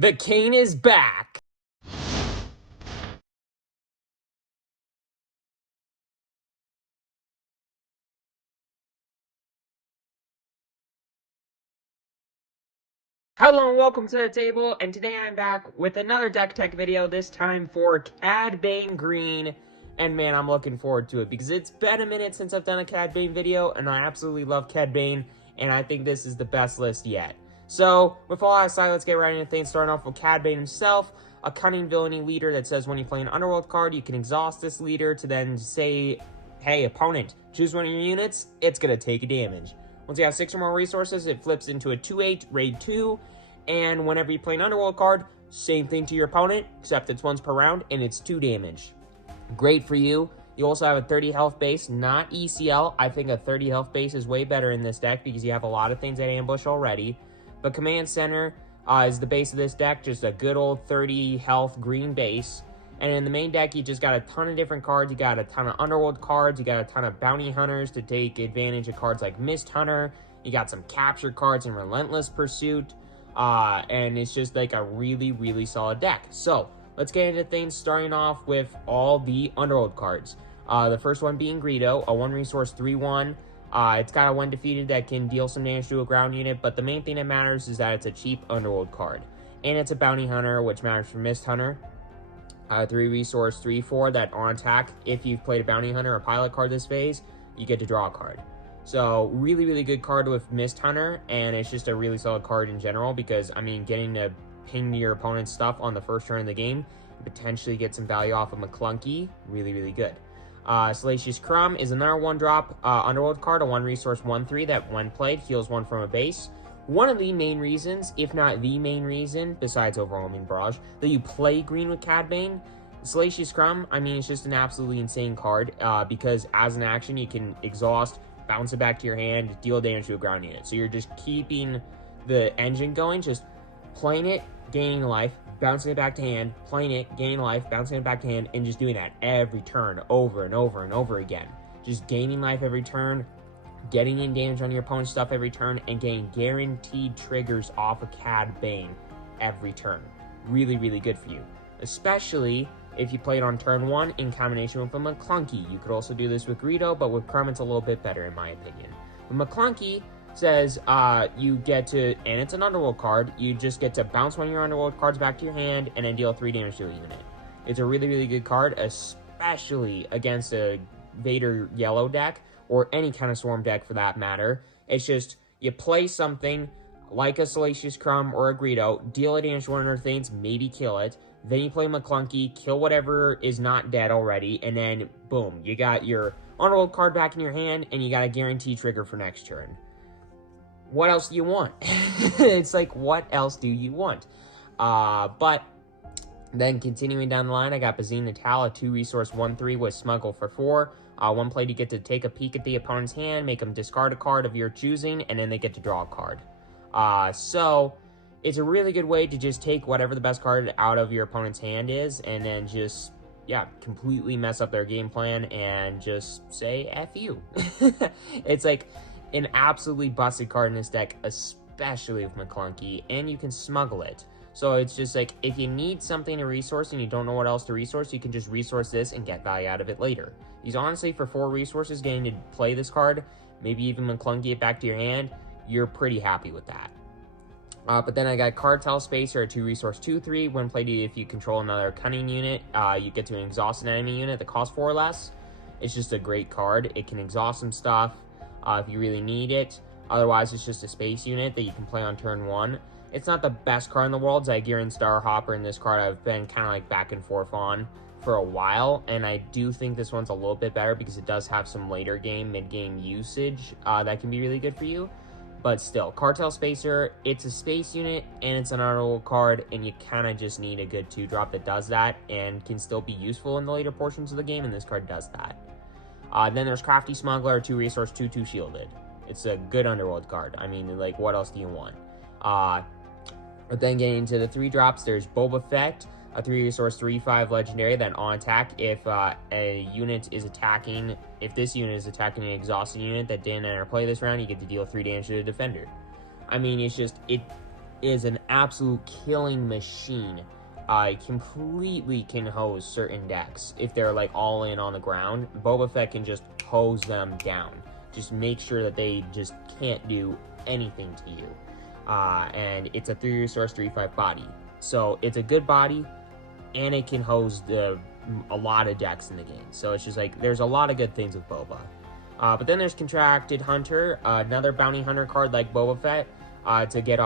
The cane is back! Hello and welcome to the table, and today I'm back with another deck tech video, this time for Cad Bane Green. And man, I'm looking forward to it because it's been a minute since I've done a Cad Bane video, and I absolutely love Cad Bane, and I think this is the best list yet. So, with all that aside, let's get right into things, starting off with Cad Bane himself, a cunning villainy leader that says when you play an Underworld card, you can exhaust this leader to then say, hey, opponent, choose one of your units, it's going to take a damage. Once you have 6 or more resources, it flips into a 2/8, raid 2, and whenever you play an Underworld card, same thing to your opponent, except it's once per round, and it's 2 damage. Great for you. You also have a 30 health base, not ECL. I think a 30 health base is way better in this deck because you have a lot of things at ambush already. But Command Center is the base of this deck, just a good old 30 health green base. And in the main deck, you just got a ton of different cards. You got a ton of Underworld cards. You got a ton of Bounty Hunters to take advantage of cards like Mist Hunter. You got some capture cards in Relentless Pursuit. And it's just like a really, really solid deck. So, let's get into things, starting off with all the Underworld cards. The first one being Greedo, a 1-resource 3/1. It's got a when defeated that can deal some damage to a ground unit, but the main thing that matters is that it's a cheap Underworld card. And it's a Bounty Hunter, which matters for Mist Hunter. 3-resource 3/4 that on attack, if you've played a Bounty Hunter or Pilot card this phase, you get to draw a card. So, really, really good card with Mist Hunter, and it's just a really solid card in general because, I mean, getting to ping your opponent's stuff on the first turn of the game, potentially get some value off of Klounkee, really, really good. Salacious Crumb is another 1-drop Underworld card, a 1-resource 1/3 that, when played, heals 1 from a base. One of the main reasons, if not the main reason, besides overwhelming Barrage, that you play green with Cad Bane, Salacious Crumb, I mean, it's just an absolutely insane card because as an action, you can exhaust, bounce it back to your hand, deal damage to a ground unit. So you're just keeping the engine going, just playing it, gaining life, bouncing it back to hand, playing it, gaining life, bouncing it back to hand, and just doing that every turn over and over and over again. Just gaining life every turn, getting in damage on your opponent's stuff every turn, and getting guaranteed triggers off of Cad Bane every turn. Really, really good for you. Especially if you play it on turn 1 in combination with a Klounkee. You could also do this with Greedo, but with Crumb it's a little bit better in my opinion. But Klounkee says you get to, and it's an Underworld card, you just get to bounce one of your Underworld cards back to your hand and then deal 3 damage to a unit. It's a really, really good card, especially against a Vader yellow deck, or any kind of Swarm deck for that matter. It's just, you play something like a Salacious Crumb or a Greedo, deal a damage to one of their things, maybe kill it, then you play Klounkee, kill whatever is not dead already, and then, boom, you got your Underworld card back in your hand, and you got a guaranteed trigger for next turn. What else do you want? It's like, what else do you want? But then continuing down the line, I got Bazine Netal, a 2-resource 1/3 with Smuggle for 4. One play to get to take a peek at the opponent's hand, make them discard a card of your choosing, and then they get to draw a card. So it's a really good way to just take whatever the best card out of your opponent's hand is, and then just, yeah, completely mess up their game plan and just say F you. It's like an absolutely busted card in this deck, especially with Klounkee, and you can smuggle it. So it's just like, if you need something to resource and you don't know what else to resource, you can just resource this and get value out of it later. Because honestly, for 4 resources, getting to play this card, maybe even Klounkee it back to your hand, you're pretty happy with that. But then I got Cartel Spacer, a 2-resource 2/3. When played, if you control another cunning unit, you get to exhaust an enemy unit that costs 4 or less. It's just a great card. It can exhaust some stuff if you really need it. Otherwise, it's just a space unit that you can play on turn 1. It's not the best card in the world. Zygear and Starhopper in this card I've been kind of like back and forth on for a while, and I do think this one's a little bit better because it does have some later game, mid-game usage that can be really good for you. But still, Cartel Spacer, it's a space unit, and it's an Underworld card, and you kind of just need a good 2-drop that does that, and can still be useful in the later portions of the game, and this card does that. Then there's Crafty Smuggler, a 2-resource 2/2 shielded. It's a good Underworld card. I mean, like, what else do you want? But then getting into the 3-drops, there's Boba Fett, a 3-resource 3/5 legendary that on attack, if a unit is attacking, if this unit is attacking an exhausted unit that didn't enter play this round, you get to deal 3 damage to the defender. I mean, it's just, is an absolute killing machine. Completely can hose certain decks. If they're like all in on the ground, Boba Fett can just hose them down. Just make sure that they just can't do anything to you. And it's a 3 resource 3/5 body. So it's a good body, and it can hose a lot of decks in the game. So it's just like, there's a lot of good things with Boba. But then there's Contracted Hunter, another bounty hunter card like Boba Fett, to get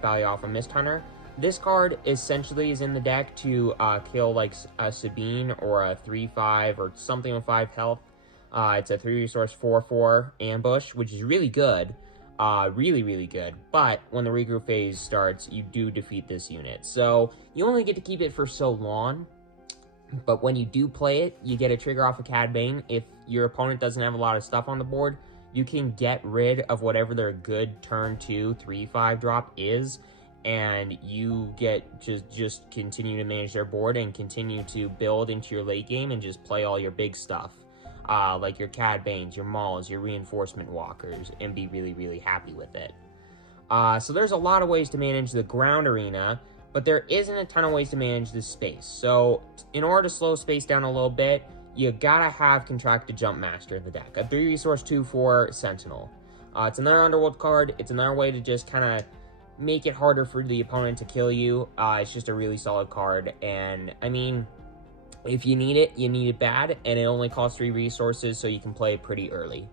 value off a Mist Hunter. This card essentially is in the deck to kill like a Sabine or a 3/5 or something with 5 health. It's a 3 resource 4/4 ambush, which is really good. Really, really good. But when the regroup phase starts, you do defeat this unit. So you only get to keep it for so long. But when you do play it, you get a trigger off of Cad Bane. If your opponent doesn't have a lot of stuff on the board, you can get rid of whatever their good turn 2 3/5 drop is. And you get just continue to manage their board and continue to build into your late game and just play all your big stuff. Like your Cad Banes, your Mauls, your Reinforcement Walkers, and be really, really happy with it. So there's a lot of ways to manage the ground arena, but there isn't a ton of ways to manage the space. So in order to slow space down a little bit, you gotta have Contracted Jumpmaster in the deck. A 3 resource 2/4 Sentinel. It's another Underworld card. It's another way to just kind of make it harder for the opponent to kill you. It's just a really solid card, and I mean, if you need it bad, and it only costs 3 resources, so you can play it pretty early.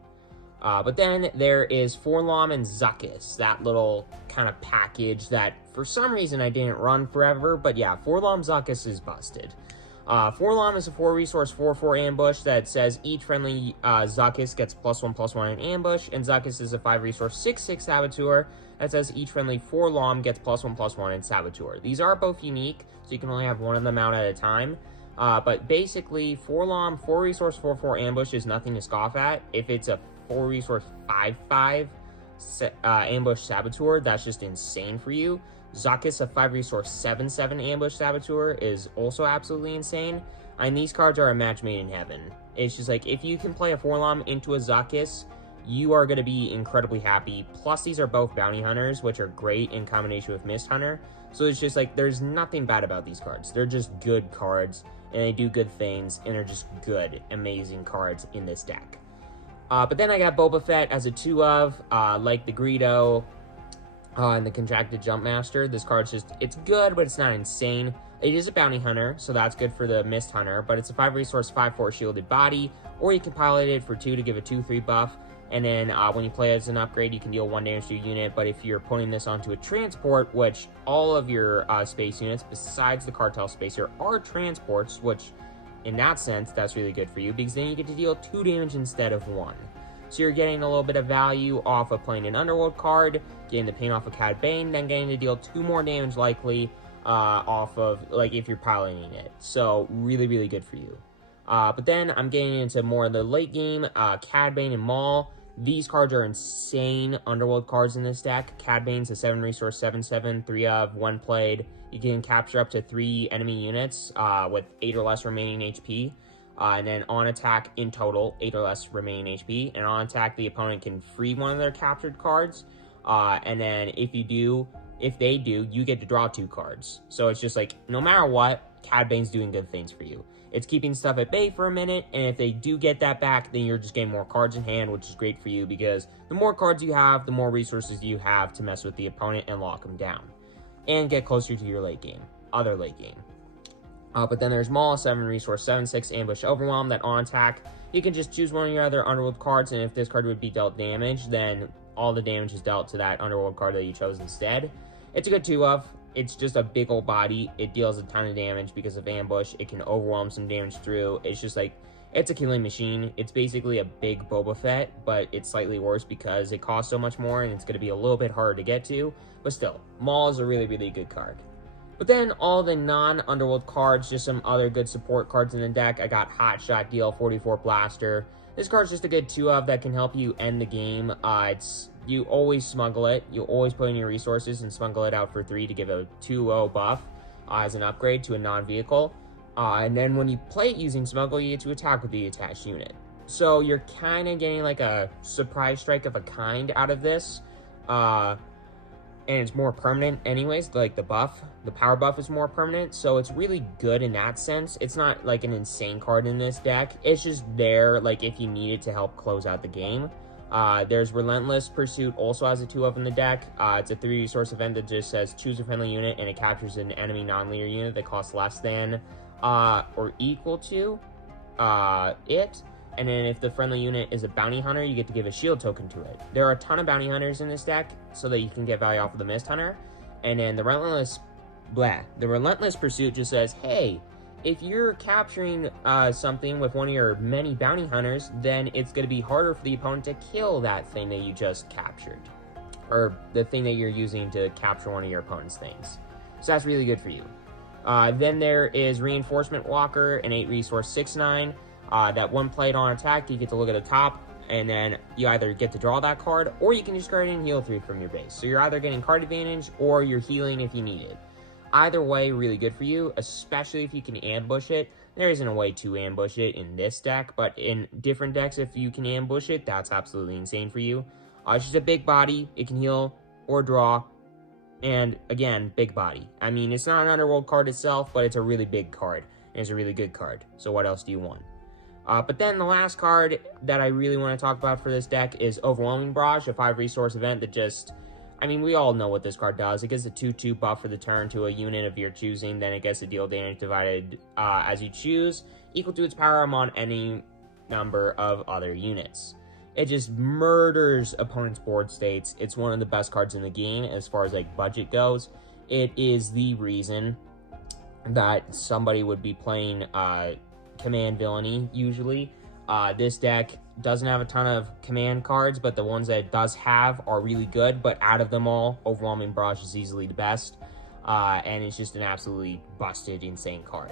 But then there is Forlom and Zuckuss, that little kind of package that for some reason I didn't run forever, but yeah, Forlom Zuckuss is busted. Forlom is a 4 resource 4/4 ambush that says each friendly Zuckuss gets +1/+1 in ambush, and Zuckuss is a 5 resource 6/6 saboteur that says each friendly Forlom gets +1/+1 in saboteur. These are both unique, so you can only have one of them out at a time. But basically, Forlom 4 resource 4/4 ambush is nothing to scoff at. If it's a 4 resource 5/5 ambush saboteur, that's just insane for you. Zuckuss, a 5 resource 7/7 ambush saboteur, is also absolutely insane. And these cards are a match made in heaven. It's just like, if you can play a Forlom into a Zuckuss, you are going to be incredibly happy. Plus, these are both bounty hunters, which are great in combination with Mist Hunter. So it's just like, there's nothing bad about these cards. They're just good cards, and they do good things, and they're just good, amazing cards in this deck. But then I got Boba Fett as a 2 of, like the Greedo, and the Contracted Jumpmaster. This card's just, it's good, but it's not insane. It is a bounty hunter, so that's good for the Mist Hunter, but it's a 5 resource 5/4 shielded body, or you can pilot it for 2 to give a 2/3 buff. And then when you play as an upgrade, you can deal 1 damage to your unit. But if you're putting this onto a transport, which all of your space units, besides the Cartel Spacer, are transports, which in that sense, that's really good for you, because then you get to deal 2 damage instead of 1. So you're getting a little bit of value off of playing an Underworld card, getting the pain off of Cad Bane, then getting to deal 2 more damage likely off of, like, if you're piloting it. So really, really good for you. But then I'm getting into more of the late game, Cad Bane and Maul. These cards are insane Underworld cards in this deck. Cad Bane's a 7 resource 7/7, 3 of, 1 played. You can capture up to 3 enemy units with 8 or less remaining HP. And then on attack in total, 8 or less remaining HP. And on attack, the opponent can free one of their captured cards. And then if they do, you get to draw 2 cards. So it's just like, no matter what, Cad Bane's doing good things for you. It's keeping stuff at bay for a minute, and if they do get that back, then you're just getting more cards in hand, which is great for you, because the more cards you have, the more resources you have to mess with the opponent and lock them down. And get closer to your late game, other late game. But then there's Maul, 7 resource 7/6 ambush overwhelm, that on attack, you can just choose one of your other Underworld cards, and if this card would be dealt damage, then all the damage is dealt to that Underworld card that you chose instead. It's a good 2 of. It's just a big old body. It deals a ton of damage because of ambush. It can overwhelm some damage through. It's just like, it's a killing machine. It's basically a big Boba Fett, but it's slightly worse because it costs so much more and it's going to be a little bit harder to get to. But still, Maul is a really, really good card. But then all the non-Underworld cards, just some other good support cards in the deck. I got Hotshot, DL44 Blaster. This card's just a good 2 of that can help you end the game. You always smuggle it. You always put in your resources and smuggle it out for 3 to give a 2/0 buff as an upgrade to a non-vehicle. And then when you play it using smuggle, you get to attack with the attached unit. So you're kind of getting like a surprise strike of a kind out of this. and it's more permanent anyways. Like the power buff is more permanent, so it's really good in that sense. It's not like an insane card in this deck. It's just there, like, if you need it to help close out the game. There's Relentless Pursuit, also has a 2-of in the deck. It's a 3-resource event that just says choose a friendly unit, and it captures an enemy non-leader unit that costs less than or equal to it. And then if the friendly unit is a bounty hunter, you get to give a shield token to it. There are a ton of bounty hunters in this deck, so that you can get value off of the Mist Hunter. And then the Relentless Pursuit just says, hey, if you're capturing something with one of your many bounty hunters, then it's going to be harder for the opponent to kill that thing that you just captured, or the thing that you're using to capture one of your opponent's things. So that's really good for you. Then there is Reinforcement Walker, an 8-resource 6/9. That when played on attack, you get to look at the top, and then you either get to draw that card, or you can just card and heal 3 from your base. So you're either getting card advantage, or you're healing if you need it. Either way, really good for you, especially if you can ambush it. There isn't a way to ambush it in this deck, but in different decks, if you can ambush it, that's absolutely insane for you. It's just a big body. It can heal or draw, and again, big body. I mean, it's not an Underworld card itself, but it's a really big card, and it's a really good card. So what else do you want? But then the last card that I really want to talk about for this deck is Overwhelming Barrage, a 5-resource event that just, I mean, we all know what this card does. It gives a 2/2 buff for the turn to a unit of your choosing, then it gets to deal damage divided as you choose, equal to its power on any number of other units. It just murders opponents' board states. It's one of the best cards in the game as far as like budget goes. It is the reason that somebody would be playing command villainy usually. This deck doesn't have a ton of command cards, but the ones that it does have are really good. But out of them all, Overwhelming Barrage is easily the best, and it's just an absolutely busted, insane card.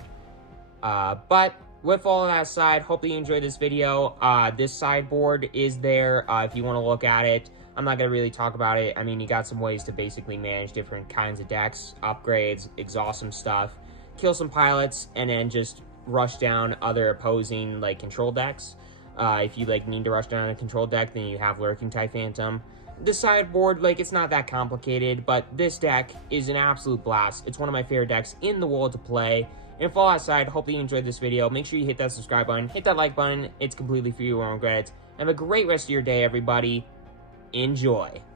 But with all of that aside, hope that you enjoyed this video. This sideboard is there if you want to look at it. I'm not going to really talk about it. I mean, you got some ways to basically manage different kinds of decks, upgrades, exhaust some stuff, kill some pilots, and then just rush down other opposing like control decks. If you like need to rush down a control deck, then you have Lurking Tie Phantom. The sideboard, like, it's not that complicated, but this deck is an absolute blast. It's one of my favorite decks in the world to play. And for all that aside, hope that you enjoyed this video. Make sure you hit that subscribe button, hit that like button. It's completely free, you won't regret it. Have a great rest of your day, everybody. Enjoy.